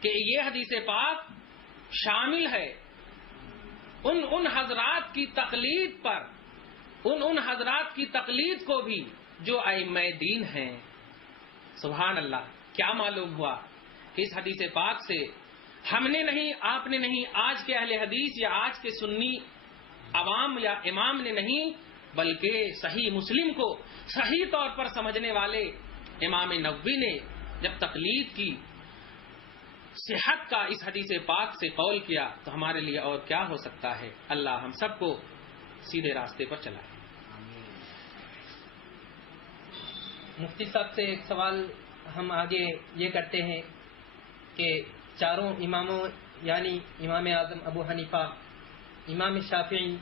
کہ یہ حدیث پاک شامل ہے ان حضرات کی تقلید پر، ان حضرات کی تقلید کو بھی جو ائمہ دین ہیں۔ سبحان اللہ! کیا معلوم ہوا کہ اس حدیث پاک سے ہم نے نہیں، آپ نے نہیں، آج کے اہل حدیث یا آج کے سنی عوام یا امام نے نہیں، بلکہ صحیح مسلم کو صحیح طور پر سمجھنے والے امام نووی نے جب تقلید کی، صحت کا اس حدیث پاک سے قول کیا، تو ہمارے لیے اور کیا ہو سکتا ہے۔ اللہ ہم سب کو سیدھے راستے پر چلائے۔ مفتی صاحب سے ایک سوال ہم آگے یہ کرتے ہیں کہ چاروں اماموں یعنی امام اعظم ابو حنیفہ، امام شافعی،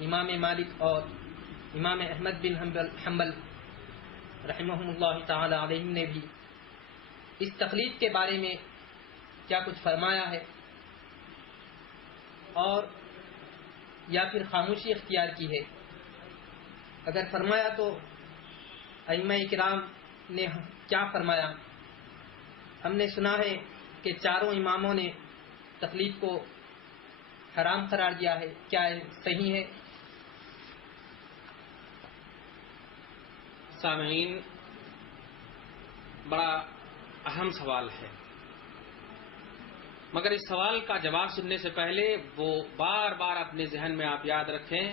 امام مالک اور امام احمد بن حنبل رحمہم اللہ تعالی علیہم نے بھی اس تقلید کے بارے میں کیا کچھ فرمایا ہے اور یا پھر خاموشی اختیار کی ہے؟ اگر فرمایا تو ائمہ کرام نے کیا فرمایا؟ ہم نے سنا ہے کہ چاروں اماموں نے تقلید کو حرام قرار دیا ہے، کیا صحیح ہے؟ سامعین، بڑا اہم سوال ہے، مگر اس سوال کا جواب سننے سے پہلے وہ بار بار اپنے ذہن میں آپ یاد رکھیں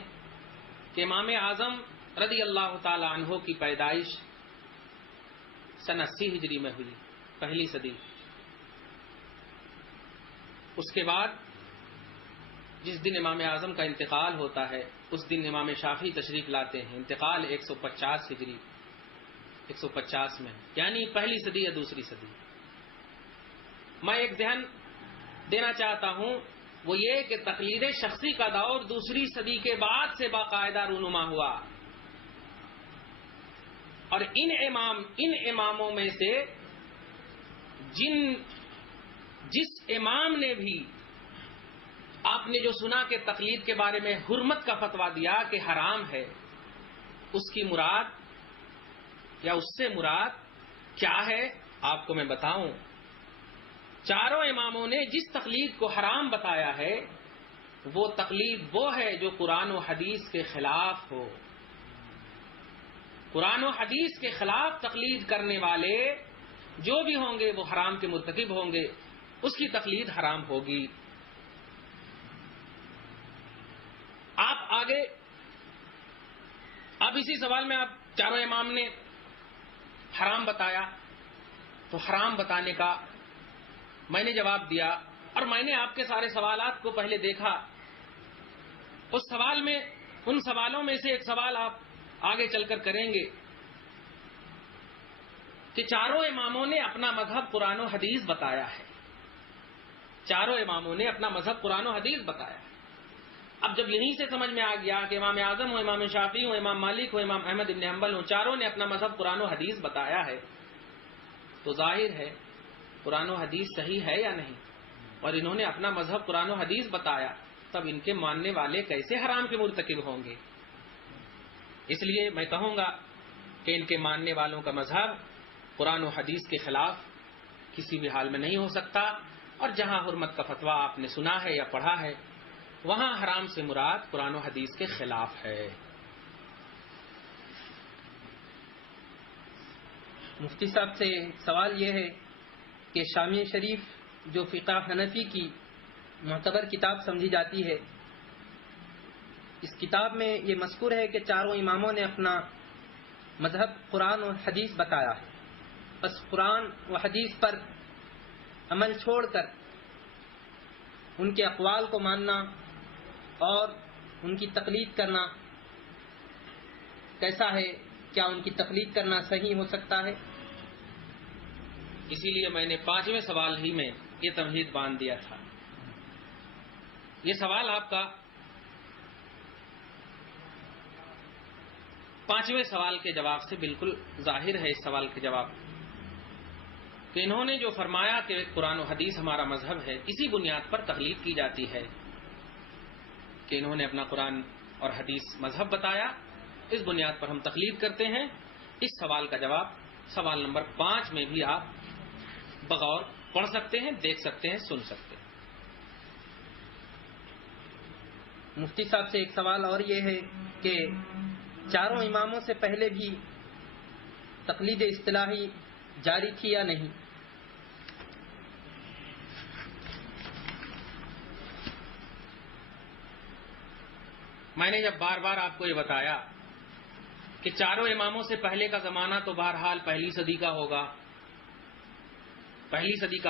کہ امام اعظم رضی اللہ تعالی عنہ کی پیدائش سن 80 ہجری میں ہوئی، پہلی صدی۔ اس کے بعد جس دن امام اعظم کا انتقال ہوتا ہے اس دن امام شافعی تشریف لاتے ہیں، انتقال 150 ہجری 150 میں، یعنی پہلی صدی یا دوسری صدی۔ میں ایک ذہن دینا چاہتا ہوں، وہ یہ کہ تقلید شخصی کا دور دوسری صدی کے بعد سے باقاعدہ رونما ہوا، اور ان اماموں میں سے جس امام نے بھی آپ نے جو سنا کہ تقلید کے بارے میں حرمت کا فتویٰ دیا کہ حرام ہے، اس کی مراد یا اس سے مراد کیا ہے آپ کو میں بتاؤں۔ چاروں اماموں نے جس تقلید کو حرام بتایا ہے وہ تقلید وہ ہے جو قرآن و حدیث کے خلاف ہو۔ قرآن و حدیث کے خلاف تقلید کرنے والے جو بھی ہوں گے وہ حرام کے مرتکب ہوں گے، اس کی تقلید حرام ہوگی۔ آپ آگے اب اسی سوال میں آپ چاروں امام نے حرام بتایا، تو حرام بتانے کا میں نے جواب دیا، اور میں نے آپ کے سارے سوالات کو پہلے دیکھا۔ اس سوال میں، ان سوالوں میں سے ایک سوال آپ آگے چل کر کریں گے کہ چاروں اماموں نے اپنا مذہب قرآن و حدیث بتایا ہے، چاروں اماموں نے اپنا مذہب قرآن و حدیث بتایا ہے۔ اب جب یہیں سے سمجھ میں آ گیا کہ امام اعظم ہو، امام شافعی ہو، امام مالک ہو، امام احمد بن حنبل ہو، چاروں نے اپنا مذہب قرآن و حدیث بتایا ہے، تو ظاہر ہے قرآن و حدیث صحیح ہے یا نہیں، اور انہوں نے اپنا مذہب قرآن و حدیث بتایا، تب ان کے ماننے والے کیسے حرام کے مرتکب ہوں گے؟ اس لیے میں کہوں گا کہ ان کے ماننے والوں کا مذہب قرآن و حدیث کے خلاف کسی بھی حال میں نہیں ہو سکتا، اور جہاں حرمت کا فتویٰ آپ نے سنا ہے یا پڑھا ہے وہاں حرام سے مراد قرآن و حدیث کے خلاف ہے۔ مفتی صاحب سے سوال یہ ہے کہ شامیہ شریف جو فقہ حنفی کی معتبر کتاب سمجھی جاتی ہے، اس کتاب میں یہ مذکور ہے کہ چاروں اماموں نے اپنا مذہب قرآن و حدیث بتایا ہے، بس قرآن و حدیث پر عمل چھوڑ کر ان کے اقوال کو ماننا اور ان کی تقلید کرنا کیسا ہے؟ کیا ان کی تقلید کرنا صحیح ہو سکتا ہے؟ اسی لیے میں نے 5ویں سوال ہی میں یہ تمہید باندھ دیا تھا۔ یہ سوال آپ کا 5ویں سوال کے جواب سے بالکل ظاہر ہے، اس سوال کے جواب کہ انہوں نے جو فرمایا کہ قرآن و حدیث ہمارا مذہب ہے، اسی بنیاد پر تقلید کی جاتی ہے کہ انہوں نے اپنا قرآن اور حدیث مذہب بتایا، اس بنیاد پر ہم تقلید کرتے ہیں۔ اس سوال کا جواب سوال نمبر 5 میں بھی آپ بغور پڑھ سکتے ہیں، دیکھ سکتے ہیں، سن سکتے ہیں۔ مفتی صاحب سے ایک سوال اور یہ ہے کہ چاروں اماموں سے پہلے بھی تقلید اصطلاحی جاری تھی یا نہیں؟ میں نے جب بار بار آپ کو یہ بتایا کہ چاروں اماموں سے پہلے کا زمانہ تو بہرحال پہلی صدی کا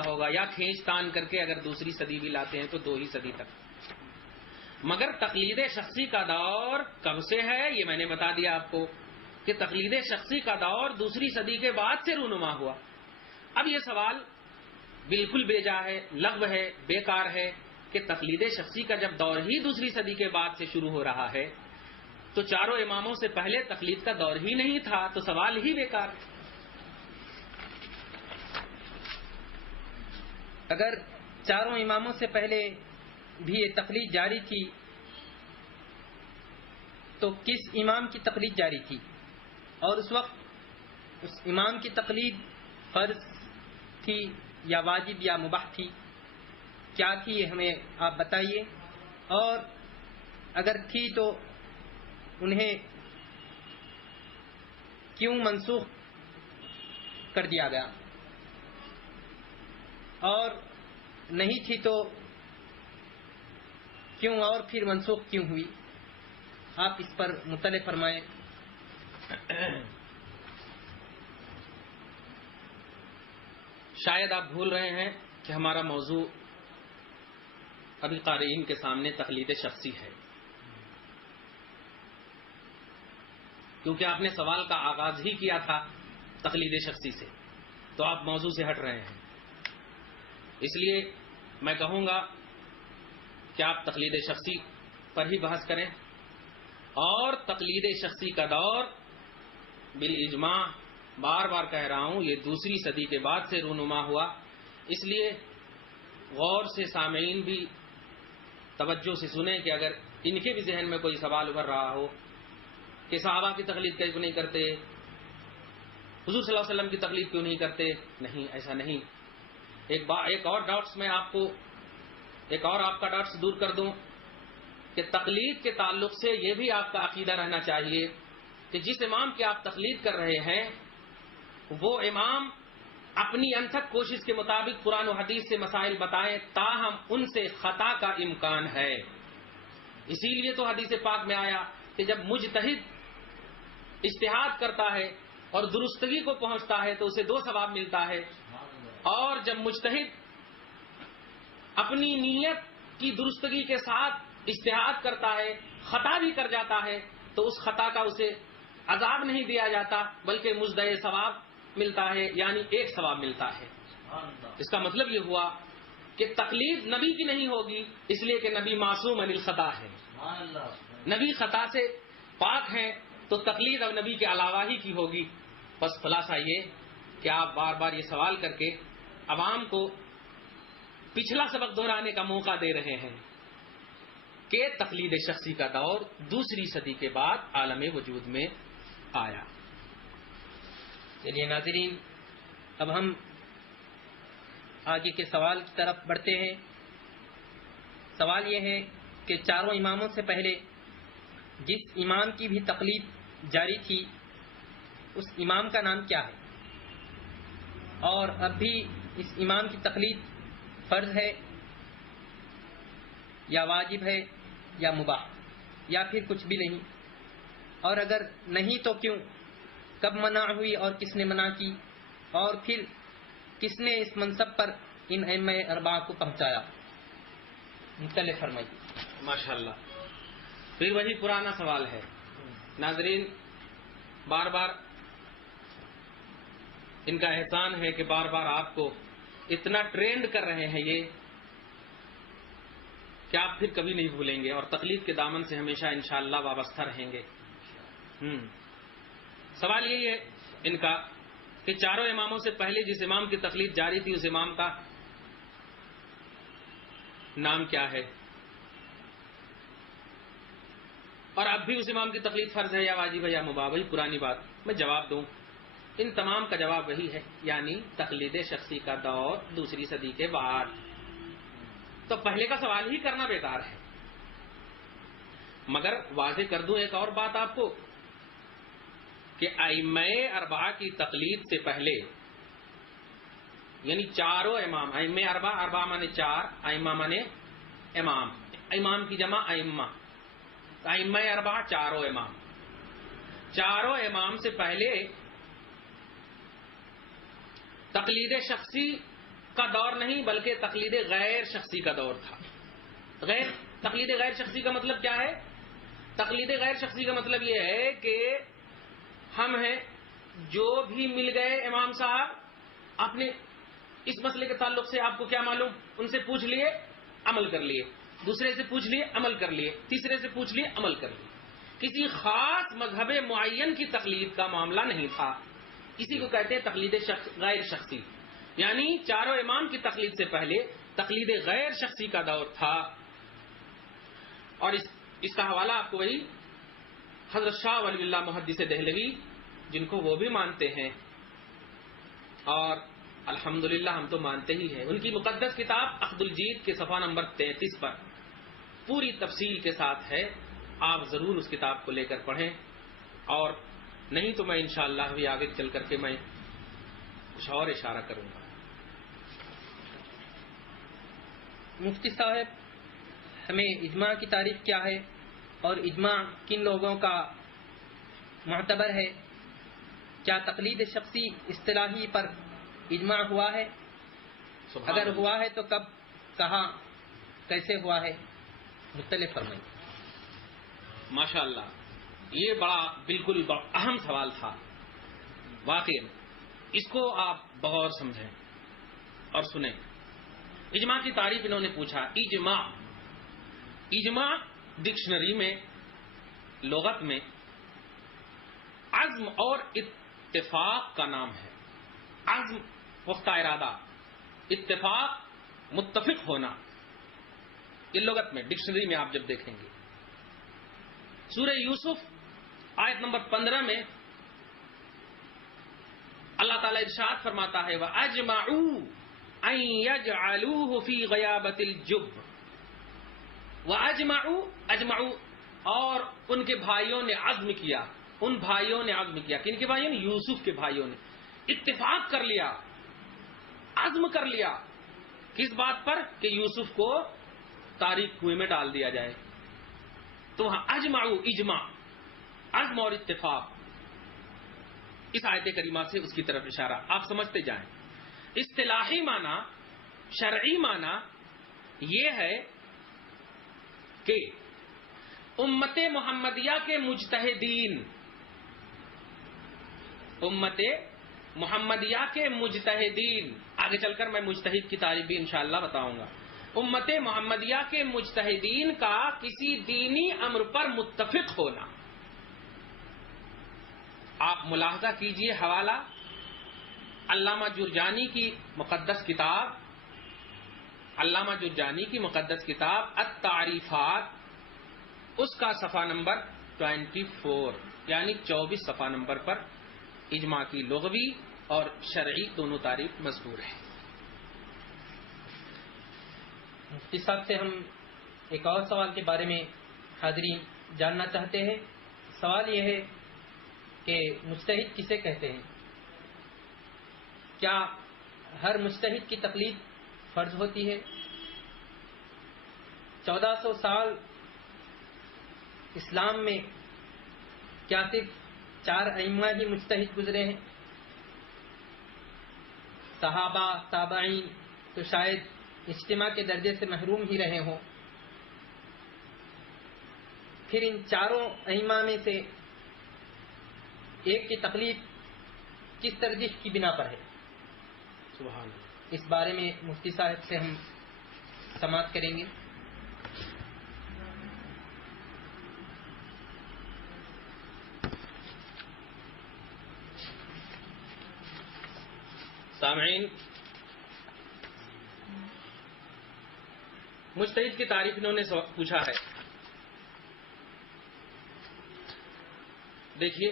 ہوگا، یا کھینچ تان کر کے اگر دوسری صدی بھی لاتے ہیں تو 2 صدی تک۔ مگر تقلید شخصی کا دور کب سے ہے یہ میں نے بتا دیا آپ کو کہ تقلید شخصی کا دور 2 صدی کے بعد سے رونما ہوا۔ اب یہ سوال بالکل بے جا ہے، لغو ہے، بیکار ہے کہ تقلید شخصی کا جب دور ہی 2 صدی کے بعد سے شروع ہو رہا ہے تو چاروں اماموں سے پہلے تقلید کا دور ہی نہیں تھا، تو سوال ہی بیکار ہے۔ اگر چاروں اماموں سے پہلے بھی یہ تقلید جاری تھی تو کس امام کی تقلید جاری تھی، اور اس وقت اس امام کی تقلید فرض تھی یا واجب یا مباح تھی؟ کیا تھی یہ ہمیں آپ بتائیے، اور اگر تھی تو انہیں کیوں منسوخ کر دیا گیا، اور نہیں تھی تو کیوں اور پھر منسوخ کیوں ہوئی؟ آپ اس پر مطلع فرمائیں۔ شاید آپ بھول رہے ہیں کہ ہمارا موضوع ابھی قارئین کے سامنے تقلید شخصی ہے، کیونکہ آپ نے سوال کا آغاز ہی کیا تھا تقلید شخصی سے، تو آپ موضوع سے ہٹ رہے ہیں۔ اس لیے میں کہوں گا کہ آپ تقلید شخصی پر ہی بحث کریں، اور تقلید شخصی کا دور بالاجماع بار بار کہہ رہا ہوں یہ 2 صدی کے بعد سے رونما ہوا۔ اس لیے غور سے سامعین بھی توجہ سے سنیں کہ اگر ان کے بھی ذہن میں کوئی سوال ابھر رہا ہو کہ صحابہ کی تقلید کیوں نہیں کرتے، حضور صلی اللہ علیہ وسلم کی تقلید کیوں نہیں کرتے، نہیں، ایسا نہیں۔ ایک اور ڈاؤٹس میں آپ کو آپ کا ڈاؤٹس دور کر دوں کہ تقلید کے تعلق سے یہ بھی آپ کا عقیدہ رہنا چاہیے کہ جس امام کی آپ تقلید کر رہے ہیں وہ امام اپنی انتھک کوشش کے مطابق قرآن و حدیث سے مسائل بتائیں، تاہم ان سے خطا کا امکان ہے۔ اسی لیے تو حدیث پاک میں آیا کہ جب مجتہد اجتہاد کرتا ہے اور درستگی کو پہنچتا ہے تو اسے 2 ثواب ملتا ہے، اور جب مجتہد اپنی نیت کی درستگی کے ساتھ اجتہاد کرتا ہے، خطا بھی کر جاتا ہے، تو اس خطا کا اسے عذاب نہیں دیا جاتا بلکہ مزدہ ثواب ملتا ہے، یعنی 1 ثواب ملتا ہے۔ اس کا مطلب یہ ہوا کہ تقلید نبی کی نہیں ہوگی، اس لیے کہ نبی معصوم عن الخطا ہے، نبی خطا سے پاک ہیں، تو تقلید اب نبی کے علاوہ ہی کی ہوگی۔ بس خلاصہ یہ کہ آپ بار بار یہ سوال کر کے عوام کو پچھلا سبق دہرانے کا موقع دے رہے ہیں کہ تقلید شخصی کا دور 2 صدی کے بعد عالم وجود میں آیا۔ چلیے ناظرین، اب ہم آگے کے سوال کی طرف بڑھتے ہیں۔ سوال یہ ہے کہ چاروں اماموں سے پہلے جس امام کی بھی تقلید جاری تھی اس امام کا نام کیا ہے، اور اب بھی اس امام کی تقلید فرض ہے یا واجب ہے یا مباح، یا پھر کچھ بھی نہیں، اور اگر نہیں تو کیوں، کب منع ہوئی اور کس نے منع کی، اور پھر کس نے اس منصب پر ان ائمہ اربعہ کو پہنچایا؟ مطلع فرمائیے۔ ماشاءاللہ، پھر وہی پرانا سوال ہے۔ ناظرین، بار بار ان کا احسان ہے کہ بار بار آپ کو اتنا ٹرینڈ کر رہے ہیں یہ کہ آپ پھر کبھی نہیں بھولیں گے اور تقلید کے دامن سے ہمیشہ انشاءاللہ وابستہ رہیں گے۔ سوال یہی ہے ان کا کہ چاروں اماموں سے پہلے جس امام کی تقلید جاری تھی اس امام کا نام کیا ہے، اور اب بھی اس امام کی تقلید فرض ہے یا واجب ہے یا مباح؟ وہی پرانی بات میں جواب دوں ان تمام کا جواب وہی ہے، یعنی تقلید شخصی کا دور دوسری صدی کے بعد۔ تو پہلے کا سوال ہی کرنا بیکار ہے۔ مگر واضح کر دوں ایک اور بات آپ کو کہ ائمہ اربعہ کی تقلید سے پہلے، یعنی چاروں امام، ائمہ اربعہ، اربعہ مانے چار، ائمہ مانے امام، امام کی جمع ائمہ، ائمہ اربعہ چاروں امام، چاروں امام سے پہلے تقلید شخصی کا دور نہیں بلکہ تقلید غیر شخصی کا دور تھا۔ تقلید غیر شخصی کا مطلب کیا ہے؟ تقلید غیر شخصی کا مطلب یہ ہے کہ ہم ہیں، جو بھی مل گئے امام صاحب، اپنے اس مسئلے کے تعلق سے آپ کو کیا معلوم، ان سے پوچھ لیے عمل کر لیے، دوسرے سے پوچھ لیے عمل کر لیے، تیسرے سے پوچھ لیے عمل کر لیے۔ کسی خاص مذہب معین کی تقلید کا معاملہ نہیں تھا۔ اسی کو کہتے ہیں تقلید غیر شخصی، یعنی چاروں امام کی تقلید سے پہلے تقلید غیر شخصی کا دور تھا۔ اور اس کا حوالہ آپ کو وہی حضرت شاہ ولی اللہ محدث دہلوی، جن کو وہ بھی مانتے ہیں اور الحمدللہ ہم تو مانتے ہی ہیں، ان کی مقدس کتاب عقد الجید کے صفحہ نمبر 33 پر پوری تفصیل کے ساتھ ہے، آپ ضرور اس کتاب کو لے کر پڑھیں، اور نہیں تو میں انشاءاللہ بھی آگے چل کر کے میں کچھ اور اشارہ کروں گا۔ مفتی صاحب، ہمیں اجماع کی تعریف کیا ہے اور اجماع کن لوگوں کا معتبر ہے؟ کیا تقلید شخصی اصطلاحی پر اجماع ہوا ہے؟ اگر ہوا ہے تو کب، کہاں، کیسے ہوا ہے؟ مختلف فرمائیں۔ ماشاء اللہ، یہ بالکل بڑا اہم سوال تھا واقعی، اس کو آپ بغور سمجھیں اور سنیں۔ اجماع کی تعریف انہوں نے پوچھا۔ اجماع ڈکشنری میں، لغت میں عزم اور اتفاق کا نام ہے۔ عزم پختہ ارادہ، اتفاق متفق ہونا، یہ لغت میں ڈکشنری میں آپ جب دیکھیں گے۔ سورہ یوسف آیت نمبر 15 میں اللہ تعالیٰ ارشاد فرماتا ہے وَأَجْمَعُوا أَن يَجْعَلُوهُ فِي غَيَابَةِ الْجُبِّ۔ اجمعوا، اور ان کے بھائیوں نے عزم کیا، ان بھائیوں نے عزم کیا، کن کے بھائیوں نے؟ یوسف کے بھائیوں نے اتفاق کر لیا، عزم کر لیا، کس بات پر؟ کہ یوسف کو تاریک کنویں میں ڈال دیا جائے۔ تو وہاں اجمعوا، اجماع، عزم اور اتفاق، اس آیت کریمہ سے اس کی طرف اشارہ، آپ سمجھتے جائیں۔ اصطلاحی معنی، شرعی معنی یہ ہے کہ امت محمدیہ کے مجتہدین، امت محمدیہ کے مجتہدین، آگے چل کر میں مجتہد کی تعریف بھی انشاءاللہ بتاؤں گا۔ امت محمدیہ کے مجتہدین کا کسی دینی امر پر متفق ہونا۔ آپ ملاحظہ کیجئے حوالہ علامہ جرجانی کی مقدس کتاب، علامہ جرجانی کی مقدس کتاب التعریفات، اس کا صفحہ نمبر 24 یعنی 24 صفحہ نمبر پر اجماع کی لغوی اور شرعی دونوں تعریف مذکور ہے۔ مفتی صاحب سے ہم ایک اور سوال کے بارے میں حاضرین جاننا چاہتے ہیں۔ سوال یہ ہے کہ مجتہد کسے کہتے ہیں؟ کیا ہر مجتہد کی تقلید فرض ہوتی ہے؟ 1400 سال اسلام میں کیا صرف 4 ائمہ ہی مجتہد گزرے ہیں؟ صحابہ، تابعین تو شاید اجتماع کے درجے سے محروم ہی رہے ہوں۔ پھر ان 4 ائمہ میں سے ایک کی تقلید کس ترجیح کی بنا پر ہے؟ سبحان اللہ۔ اس بارے میں مفتی صاحب سے ہم سماعت کریں گے۔ سامعین، مجتہد کی تعریف انہوں نے پوچھا ہے۔ دیکھیے،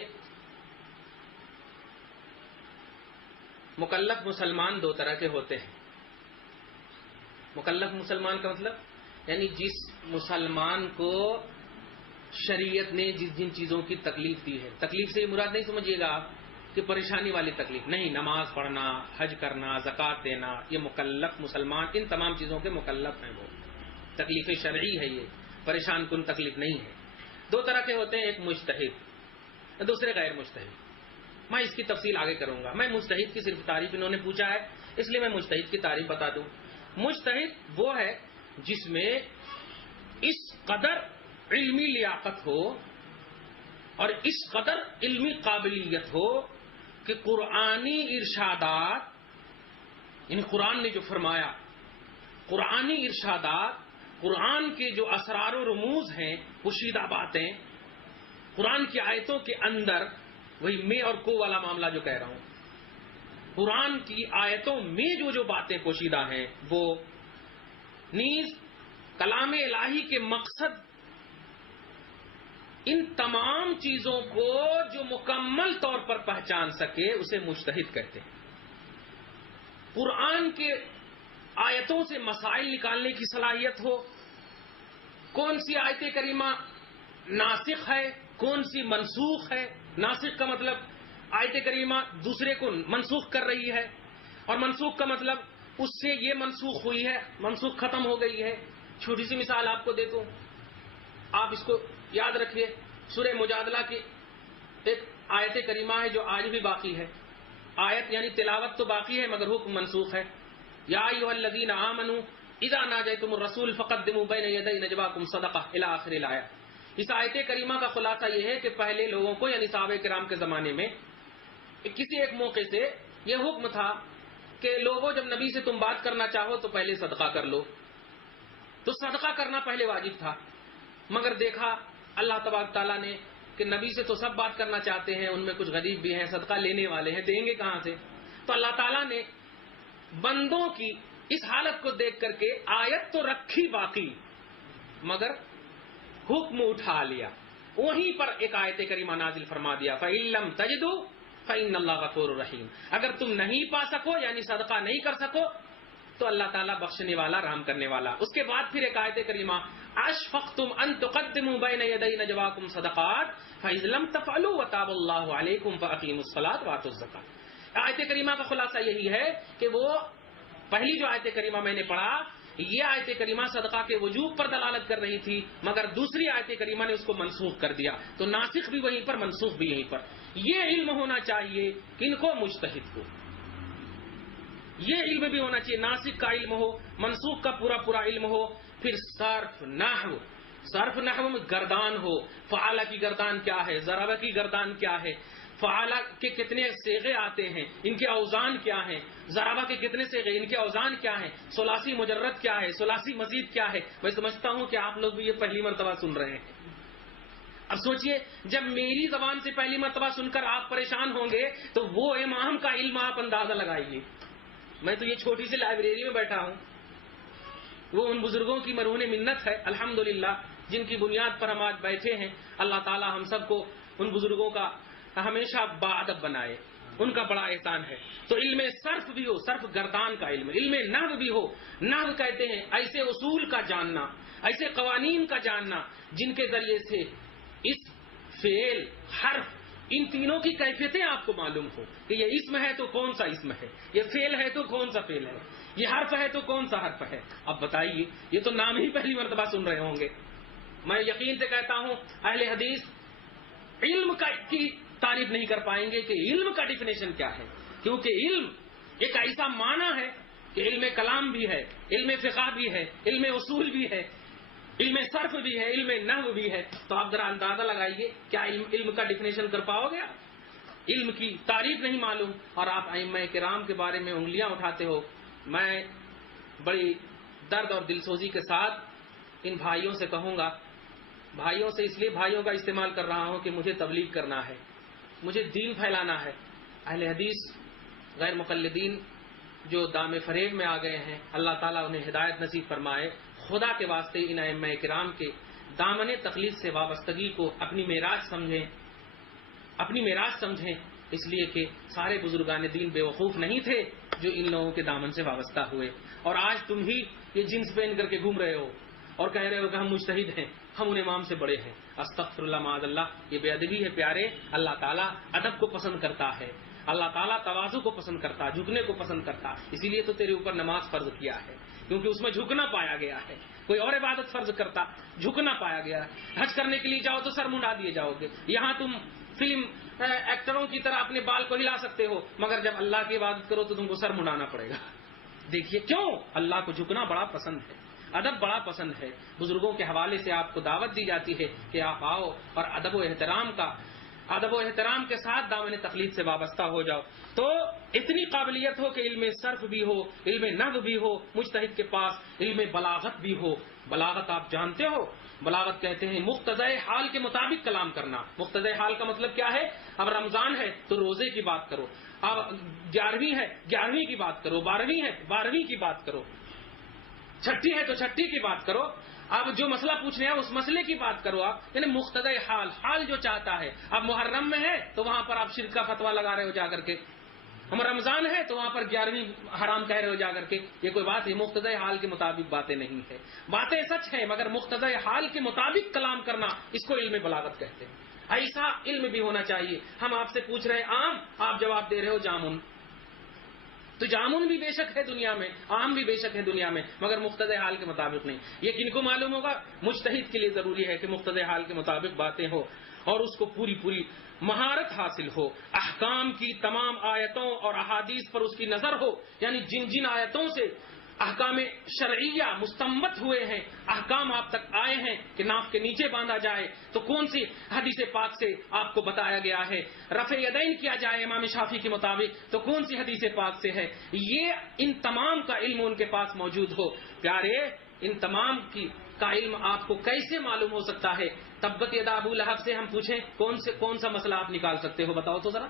مکلف مسلمان دو طرح کے ہوتے ہیں. مکلف مسلمان کا مطلب یعنی جس مسلمان کو شریعت نے جن چیزوں کی تکلیف دی ہے. تکلیف سے یہ مراد نہیں سمجھیے گا آپ کہ پریشانی والی تکلیف نہیں. نماز پڑھنا، حج کرنا، زکوٰۃ دینا، یہ مکلف مسلمان ان تمام چیزوں کے مکلف ہیں. وہ تکلیف شرعی ہے، یہ پریشان کن تکلیف نہیں ہے. دو طرح کے ہوتے ہیں، ایک مجتہد، دوسرے غیر مجتہد. میں اس کی تفصیل آگے کروں گا. میں مجتہد کی صرف تعریف انہوں نے پوچھا ہے اس لیے میں مجتہد کی تعریف بتا دوں. مجتہد وہ ہے جس میں اس قدر علمی لیاقت ہو اور اس قدر علمی قابلیت ہو کہ قرآنی ارشادات، یعنی قرآن نے جو فرمایا، قرآنی ارشادات، قرآن کے جو اسرار و رموز ہیں، پوشیدہ باتیں، قرآن کی آیتوں کے اندر، وہی میں اور کو والا معاملہ جو کہہ رہا ہوں، قرآن کی آیتوں میں جو باتیں پوشیدہ ہیں وہ نیز کلام الہی کے مقصد، ان تمام چیزوں کو جو مکمل طور پر پہچان سکے اسے مجتہد کہتے ہیں. قرآن کے آیتوں سے مسائل نکالنے کی صلاحیت ہو، کون سی آیت کریمہ ناسخ ہے، کون سی منسوخ ہے. ناسخ کا مطلب آیت کریمہ دوسرے کو منسوخ کر رہی ہے، اور منسوخ کا مطلب اس سے یہ منسوخ ہوئی ہے، منسوخ ختم ہو گئی ہے. چھوٹی سی مثال آپ کو دیتا ہوں، آپ اس کو یاد رکھیے. سورہ مجادلہ کی ایک آیت کریمہ ہے جو آج بھی باقی ہے. آیت یعنی تلاوت تو باقی ہے مگر حکم منسوخ ہے. یا ایھا الذین آمنوا اذا ناجیتم الرسول فقدموا بین یدی نجواکم صدقہ الی آخر الآیہ. اس آیت کریمہ کا خلاصہ یہ ہے کہ پہلے لوگوں کو یعنی صحابہ کرام کے زمانے میں کسی ایک موقع سے یہ حکم تھا کہ لوگوں جب نبی سے تم بات کرنا چاہو تو پہلے صدقہ کر لو. تو صدقہ کرنا پہلے واجب تھا، مگر دیکھا اللہ تبارک تعالیٰ نے کہ نبی سے تو سب بات کرنا چاہتے ہیں، ان میں کچھ غریب بھی ہیں، صدقہ لینے والے ہیں، دیں گے کہاں سے؟ تو اللہ تعالیٰ نے بندوں کی اس حالت کو دیکھ کر کے آیت تو رکھی باقی مگر حکم اٹھا لیا. وہیں پر ایک آیت کریمہ نازل فرما دیا، فَإِن لَّمْ تَجِدُوا فَإِنَّ اللَّهَ غَفُورٌ رَحِيمٌ. اگر تم نہیں پا سکو یعنی صدقہ نہیں کر سکو تو اللہ تعالیٰ بخشنے والا، رحم کرنے والا. اس کے بعد پھر ایک آیت کریمہ، اشفقتم ان تقدموا بین یدی نجواکم صدقات فاذ لم تفعلوا وتاب اللہ علیکم فاقیموا الصلاۃ واتوا الزکاۃ. آیت کریمہ کا خلاصہ یہی ہے کہ وہ پہلی جو آیت کریمہ میں نے پڑھا، یہ آیت کریمہ صدقہ کے وجوب پر دلالت کر رہی تھی، مگر دوسری آیت کریمہ نے اس کو منسوخ کر دیا. تو ناسخ بھی وہیں پر، منسوخ بھی یہیں پر. یہ علم ہونا چاہیے کن کو؟ مجتہد کو. یہ علم بھی ہونا چاہیے، ناسخ کا علم ہو، منسوخ کا پورا علم ہو. پھر صرف نحو میں گردان ہو، فعال کی گردان کیا ہے، ضرب کی گردان کیا ہے، فعال کے کتنے صیغے آتے ہیں، ان کے اوزان کیا ہیں، ضرب کے کتنے صیغے، ان کے اوزان کیا ہیں، ثلاثی مجرد کیا ہے، ثلاثی مزید کیا ہے. میں سمجھتا ہوں کہ آپ لوگ بھی یہ پہلی مرتبہ سن رہے ہیں. اب سوچئے جب میری زبان سے پہلی مرتبہ سن کر آپ پریشان ہوں گے تو وہ امام کا علم آپ اندازہ لگائیے. میں تو یہ چھوٹی سی لائبریری میں بیٹھا ہوں، وہ ان بزرگوں کی مرہون منت ہے الحمدللہ جن کی بنیاد پر ہم آج بیٹھے ہیں. اللہ تعالی ہم سب کو ان بزرگوں کا ہمیشہ باادب بنائے، ان کا بڑا احسان ہے. تو علم صرف بھی ہو، صرف گردان کا علم، علم نحو بھی ہو. نحو کہتے ہیں ایسے اصول کا جاننا، ایسے قوانین کا جاننا جن کے ذریعے سے اس فعل، حرف، ان تینوں کی کیفیتیں آپ کو معلوم ہو کہ یہ اسم ہے تو کون سا اسم ہے، یہ فعل ہے تو کون سا فعل ہے، یہ حرف ہے تو کون سا حرف ہے. اب بتائیے، یہ تو نام ہی پہلی مرتبہ سن رہے ہوں گے. میں یقین سے کہتا ہوں اہل حدیث علم کی تعریف نہیں کر پائیں گے کہ علم کا ڈیفینیشن کیا ہے، کیونکہ علم ایک ایسا معنی ہے کہ علم کلام بھی ہے، علم فقہ بھی ہے، علم اصول بھی ہے، علم صرف بھی ہے، علم نحو بھی ہے. تو آپ ذرا اندازہ لگائیے کیا علم کا ڈیفینیشن کر پاؤ گے؟ علم کی تعریف نہیں معلوم اور آپ ائمہ کرام کے بارے میں انگلیاں اٹھاتے ہو. میں بڑی درد اور دلسوزی کے ساتھ ان بھائیوں سے کہوں گا، بھائیوں سے اس لیے بھائیوں کا استعمال کر رہا ہوں کہ مجھے تبلیغ کرنا ہے، مجھے دین پھیلانا ہے. اہل حدیث غیر مقلدین جو دام فریب میں آ گئے ہیں، اللہ تعالیٰ انہیں ہدایت نصیب فرمائے. خدا کے واسطے ان ائمہ کرام کے دامن تقلید سے وابستگی کو اپنی میراث سمجھیں، اپنی میراث سمجھیں. اس لیے کہ سارے بزرگان دین بے وقوف نہیں تھے جو ان لوگوں کے دامن سے وابستہ ہوئے، اور آج تم ہی یہ جنس پہن کر کے گھوم رہے ہو اور کہہ رہے ہو کہ ہم مجتہد ہیں، ہم ان امام سے بڑے ہیں۔ استغفر اللہ معاذ اللہ، یہ بے ادبی ہے پیارے۔ اللہ تعالیٰ ادب کو پسند کرتا ہے، اللہ تعالیٰ تواضع کو پسند کرتا ہے، جھکنے کو پسند کرتا ہے، اسی لیے تو تیرے اوپر نماز فرض کیا ہے، کیونکہ اس میں جھکنا پایا گیا ہے۔ کوئی اور عبادت فرض کرتا، جھکنا پایا گیا ہے۔ حج کرنے کے لیے جاؤ تو سر منڈا دیے جاؤ گے، یہاں تم فلم ایکٹروں کی طرح اپنے بال کو ہلا سکتے ہو، مگر جب اللہ کی عبادت کرو تو تم کو سر منڈانا پڑے گا۔ دیکھیے کیوں، اللہ کو جھکنا بڑا پسند ہے، ادب بڑا پسند ہے۔ بزرگوں کے حوالے سے آپ کو دعوت دی جاتی ہے کہ آپ آؤ اور ادب و احترام کے ساتھ دامن تقلید سے وابستہ ہو جاؤ، تو اتنی قابلیت ہو کہ علم صرف بھی ہو، علم نحو بھی ہو، مجتہد کے پاس علم بلاغت بھی ہو۔ بلاغت آپ جانتے ہو، بلاغت کہتے ہیں مقتضی حال کے مطابق کلام کرنا۔ مقتضی حال کا مطلب کیا ہے؟ اب رمضان ہے تو روزے کی بات کرو، اب 11ویں ہے 11ویں کی بات کرو، 12ویں ہے 12ویں کی بات کرو، چھٹی ہے تو چھٹی کی بات کرو، اب جو مسئلہ پوچھنے ہیں اس مسئلے کی بات کرو آپ، یعنی مقتضی حال جو چاہتا ہے۔ اب محرم میں ہے تو وہاں پر آپ شرک کا فتویٰ لگا رہے ہو جا کر کے، ہم رمضان ہے تو وہاں پر 11ویں حرام کہہ رہے ہو جا کر کے، یہ کوئی بات ہے؟ مقتضی حال کے مطابق باتیں نہیں ہے، باتیں سچ ہیں مگر مقتضی حال کے مطابق کلام کرنا، اس کو علم بلاغت کہتے ہیں۔ ایسا علم بھی ہونا چاہیے۔ ہم آپ سے پوچھ رہے ہیں آم، آپ جواب دے رہے ہو جامن، تو جامن بھی بے شک ہے دنیا میں، آم بھی بے شک ہے دنیا میں، مگر مقتضی حال کے مطابق نہیں۔ یہ کن کو معلوم ہوگا؟ مجتہد کے لیے ضروری ہے کہ مقتضی حال کے مطابق باتیں ہو اور اس کو پوری مہارت حاصل ہو، احکام کی تمام آیتوں اور احادیث پر اس کی نظر ہو، یعنی جن آیتوں سے احکام شرعیہ مستنبت ہوئے ہیں، احکام آپ تک آئے ہیں کہ ناف کے نیچے باندھا جائے، تو کون سی حدیث پاک سے آپ کو بتایا گیا ہے؟ رفع یدین کیا جائے امام شافعی کے مطابق تو کون سی حدیث پاک سے ہے؟ یہ ان تمام کا علم ان کے پاس موجود ہو۔ پیارے، ان تمام کا علم آپ کو کیسے معلوم ہو سکتا ہے؟ تبت یدا ابو لہب سے ہم پوچھیں کون سا مسئلہ آپ نکال سکتے ہو؟ بتاؤ تو ذرا۔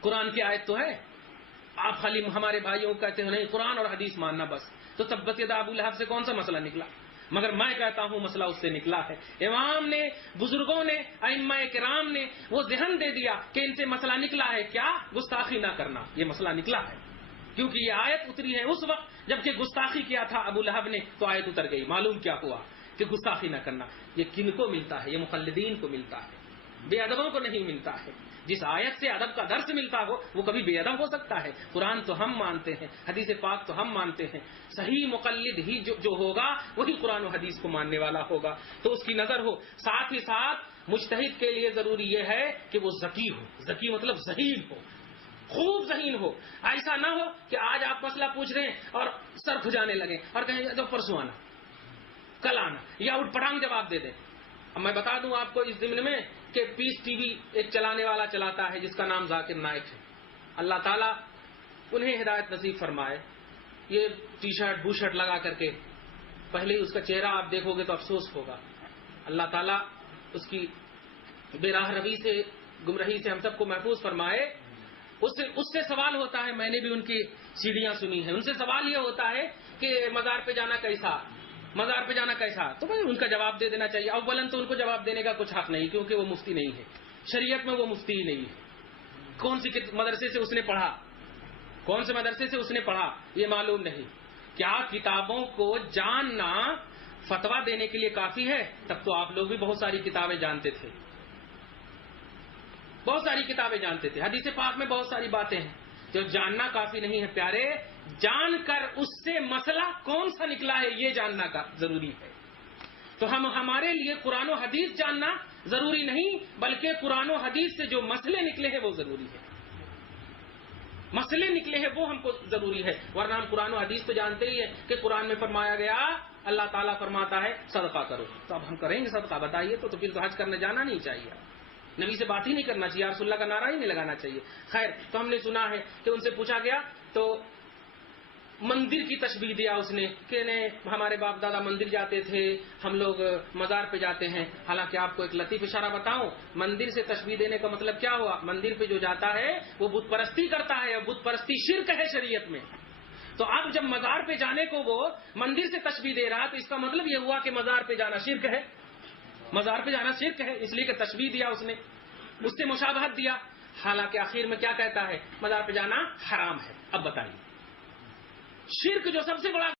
قرآن کی آیت تو ہے، آپ خالی ہمارے بھائیوں کو کہتے ہیں نہیں قرآن اور حدیث ماننا بس، تو تبت یدا ابو لہب سے کون سا مسئلہ نکلا؟ مگر میں کہتا ہوں مسئلہ اس سے نکلا ہے۔ امام نے، بزرگوں نے، ائمہ کرام نے وہ ذہن دے دیا کہ ان سے مسئلہ نکلا ہے، کیا؟ گستاخی نہ کرنا، یہ مسئلہ نکلا ہے، کیونکہ یہ آیت اتری ہے اس وقت جبکہ گستاخی کیا تھا ابو لہب نے، تو آیت اتر گئی۔ معلوم کیا ہوا کہ گستاخی نہ کرنا یہ کن کو ملتا ہے؟ یہ مقلدین کو ملتا ہے، بے ادبوں کو نہیں ملتا ہے۔ جس آیت سے ادب کا درس ملتا ہو وہ کبھی بے ادب ہو سکتا ہے؟ قرآن تو ہم مانتے ہیں، حدیث پاک تو ہم مانتے ہیں، صحیح مقلد ہی جو ہوگا وہی قرآن و حدیث کو ماننے والا ہوگا، تو اس کی نظر ہو۔ ساتھ ہی ساتھ مجتہد کے لیے ضروری یہ ہے کہ وہ ذکی ہو، ذکی مطلب ذہین ہو، خوب ذہین ہو۔ ایسا نہ ہو کہ آج آپ مسئلہ پوچھ رہے ہیں اور سر کھجانے لگے اور کہیں جو پرسوں آنا، کل آنا، یا اٹھ پٹانگ جواب دے دیں۔ اب میں بتا دوں آپ کو اس ضمن میں کہ پیس ٹی وی ایک چلانے والا چلاتا ہے جس کا نام ذاکر نائک ہے، اللہ تعالیٰ انہیں ہدایت نصیب فرمائے۔ یہ ٹی شرٹ بو شرٹ لگا کر کے پہلے ہی اس کا چہرہ آپ دیکھو گے تو افسوس ہوگا۔ اللہ تعالیٰ اس کی بے راہ روی سے، گمراہی سے ہم سب کو محفوظ فرمائے۔ اس سے سوال ہوتا ہے، میں نے بھی ان کی سیڑھیاں سنی ہیں، ان سے سوال یہ ہوتا ہے کہ مزار پہ جانا کیسا، تو بھائی ان کا جواب دے دینا چاہیے۔ اولاً تو ان کو جواب دینے کا کچھ حق نہیں، کیونکہ وہ مفتی نہیں ہے، شریعت میں وہ مفتی ہی نہیں ہے۔ کون سی مدرسے سے اس نے پڑھا، کون سے مدرسے سے اس نے پڑھا یہ معلوم نہیں۔ کیا کتابوں کو جاننا فتویٰ دینے کے لیے کافی ہے؟ تب تو آپ لوگ بھی بہت ساری کتابیں جانتے تھے، حدیث پاک میں بہت ساری باتیں ہیں، جو جاننا کافی نہیں ہے۔ پیارے، جان کر اس سے مسئلہ کون سا نکلا ہے یہ جاننا کا ضروری ہے۔ تو ہمارے لیے قرآن و حدیث جاننا ضروری نہیں، بلکہ قرآن و حدیث سے جو مسئلے نکلے ہیں وہ ضروری ہے، مسئلے نکلے ہیں وہ ہم کو ضروری ہے۔ ورنہ ہم قرآن و حدیث تو جانتے ہی ہیں کہ قرآن میں فرمایا گیا اللہ تعالیٰ فرماتا ہے صدقہ کرو، تو اب ہم کریں گے صدقہ؟ بتائیے تو پھر تو حج کرنے جانا نہیں چاہیے، نبی سے بات ہی نہیں کرنا چاہیے، رسول اللہ کا نعرہ ہی نہیں لگانا چاہیے۔ خیر، تو ہم نے سنا ہے کہ ان سے پوچھا گیا تو مندر کی تشبیہ دیا اس نے کہ ہمارے باپ دادا مندر جاتے تھے، ہم لوگ مزار پہ جاتے ہیں۔ حالانکہ آپ کو ایک لطیف اشارہ بتاؤں، مندر سے تشبیہ دینے کا مطلب کیا ہوا؟ مندر پہ جو جاتا ہے وہ بت پرستی کرتا ہے، اور بت پرستی شرک ہے شریعت میں۔ تو اب جب مزار پہ جانے کو وہ مندر سے تشبیہ دے رہا تو اس کا مطلب یہ ہوا کہ مزار پہ جانا شرک ہے، مزار پہ جانا شرک ہے، اس لیے کہ تشبیہ دیا اس نے، اس سے مشابہت دیا۔ حالانکہ آخر میں کیا کہتا ہے؟ مزار پہ جانا حرام ہے۔ اب بتائیے، شرک جو سب سے بڑا